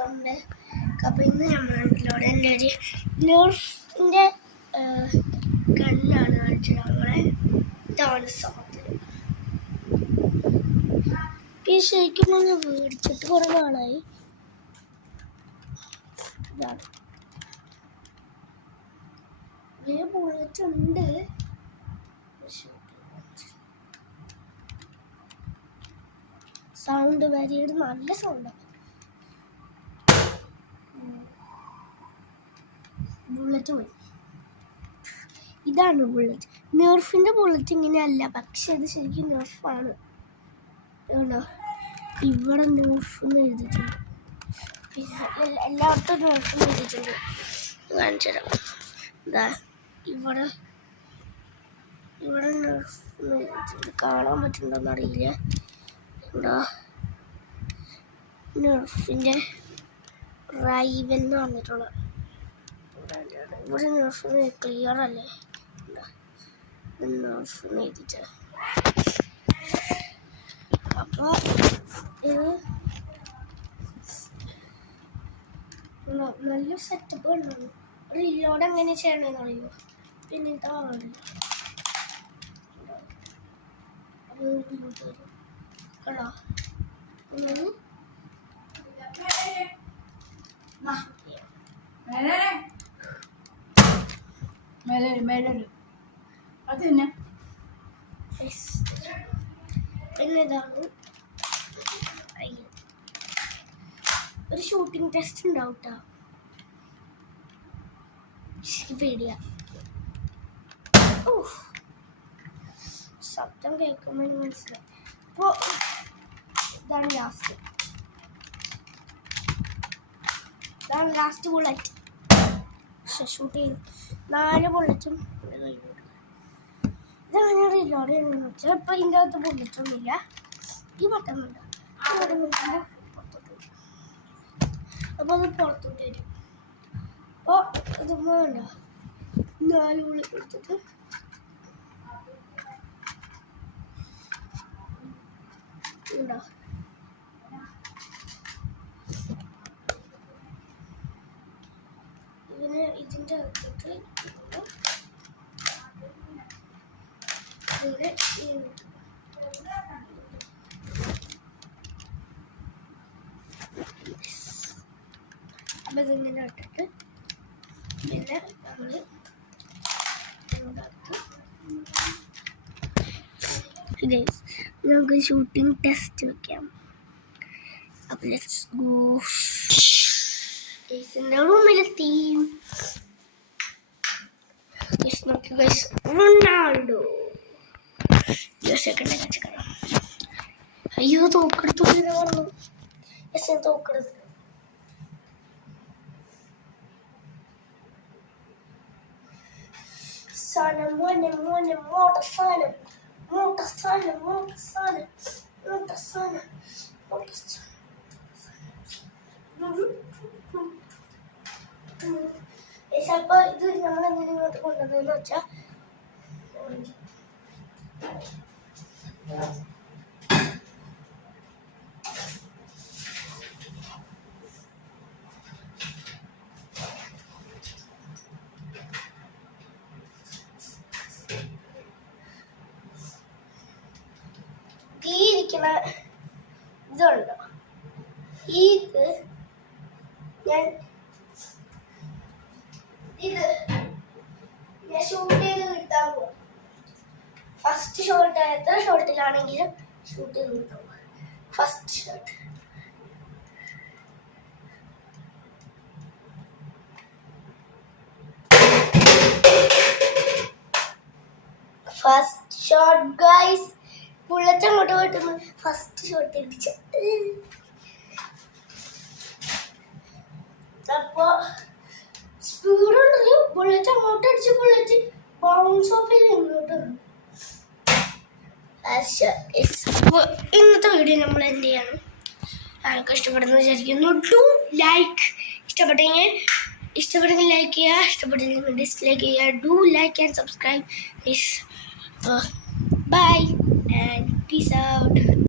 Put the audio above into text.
എടുക്കാറുണ്ട്. അപ്പം ഇന്ന് നമ്മളുടെ എൻ്റെ ഒരു നെർഫിൻ്റെ ഗണ്ണാണ് കാണിച്ചത്. നമ്മളെ ഇതാണ് സാധനം. ഈ ശരിക്കും ഒന്ന് മേടിച്ചിട്ട് കുറേ നാളായി. ഇതാണ് വലിയ ബുള്ളറ്റ് ഉണ്ട്. സൗണ്ട് വരിയുടെ നല്ല സൗണ്ടാണ്. ബുള്ളറ്റ് പോയി. ഇതാണ് ബുള്ളറ്റ്. നെർഫിൻ്റെ ബുള്ളറ്റ് ഇങ്ങനെയല്ല, പക്ഷെ ഇത് ശരിക്കും നെർഫാണ്. ഇവിടെ നെർഫ് എന്ന് എഴുതിയിട്ടുണ്ട്. പിന്നെ എല്ലായിടത്തും നെർഫ് എന്ന് എഴുതിയിട്ടുണ്ട്. കാണിച്ചു തരാം. എന്താ ഇവിടെ നെർഫ് എന്ന് എഴുതിയിട്ടുണ്ട്. കാണാൻ പറ്റുന്നുണ്ടോന്ന് അറിയില്ല. ഇവിടെ നെർഫിൻ്റെ റൈവൻ എന്ന് പറഞ്ഞിട്ടുള്ളത്. ഇവിടെ നെർഫ് ക്ലിയർ അല്ലേ? നെർഫ് എഴുതിയിട്ട് അപ്പോൾ ഇത് നല്ല സെറ്റപ്പ് ഉണ്ടാവും. റീലോഡ് എങ്ങനെ ചെയ്യണമെന്ന് അറിയുമോ? പിന്നെ ഇതാ കണ്ടോ പിന്നെ ഇതാണ് ഒരു ഷൂട്ടിംഗ് ടെസ്റ്റ് ഉണ്ടാവും കേട്ടോ. പേടിയാ. ശബ്ദം കേൾക്കുമ്പോൾ മനസ്സിലായി. അപ്പോൾ ഇതാണ് ലാസ്റ്റ് ബുള്ളറ്റ്. ഷൂട്ട് ചെയ്തു 4 ബുള്ളറ്റും ഇതങ്ങനെ റീലോഡ് ചെയ്യണമെന്ന് വെച്ചാൽ ഇപ്പം ഇതിൻ്റെ അകത്ത് ബുള്ളറ്റൊന്നുമില്ല. ഈ ബട്ടണുണ്ട്, പുറത്തോട്ട് വരും. അപ്പോൾ അത് പുറത്തോട്ട് വരും. അപ്പോൾ ഇതുമ്പോൾ ഉണ്ടോ 4 ബുള്ളറ്റ് എടുത്തിട്ട് ഉണ്ടോ ഇതിൻ്റെ അകത്തിട്ട് ഇങ്ങനെ അപ്പം ഇതിങ്ങനെ ഇട്ടിട്ട് പിന്നെ നമ്മൾ നമുക്ക് ഷൂട്ടിംഗ് ടെസ്റ്റ് വെക്കാം. അപ്പം ലെറ്റ്സ് ഗോ. റൂമിലെത്തി. റൊണാൾഡോ സെക്കൻഡ് കച്ചക്കണം. അയ്യോ തോക്കെടുത്തു പറഞ്ഞു. തോക്കെടുത്ത് സാധനം മോനെ മോട്ടർ സാധനം ചിലപ്പോ ഇത് നമ്മളെങ്ങനെ ഇങ്ങോട്ട് കൊണ്ടുവന്നതെന്ന് വെച്ചാൽ ഇരിക്കണ ഇതുണ്ടോ, ഇത് ഞാൻ ഷൂട്ട് ചെയ്ത് കിട്ടാൻ പോകും. ഫസ്റ്റ് ഷോട്ട് എത്ര ഷോട്ടിലാണെങ്കിലും ഷൂട്ട് ചെയ്ത് കിട്ടും. First shot guys. ബുള്ളറ്റ് അങ്ങോട്ട് പോയിട്ട് ഫസ്റ്റ് ഷോട്ട് ഇടിച്ചു. അപ്പോ സ്പീഡുണ്ടല്ലോ, ബുള്ളറ്റ് അങ്ങോട്ട് അടിച്ച് ബുള്ളറ്റ് ബൗൺസ് ഓഫ് ചെയ്ത് ഇങ്ങോട്ട് വന്നു. ഇന്നത്തെ വീഡിയോ നമ്മൾ എന്ത് ചെയ്യണം, ആൾക്ക് ഇഷ്ടപ്പെടുന്നു വിചാരിക്കുന്നു. Do like. ഇഷ്ടപ്പെട്ടെങ്കിൽ ലൈക്ക് ചെയ്യുക, ഇഷ്ടപ്പെട്ടെങ്കിൽ ഡിസ്ലൈക്ക് ചെയ്യുക. Do like and subscribe. Bye and peace out.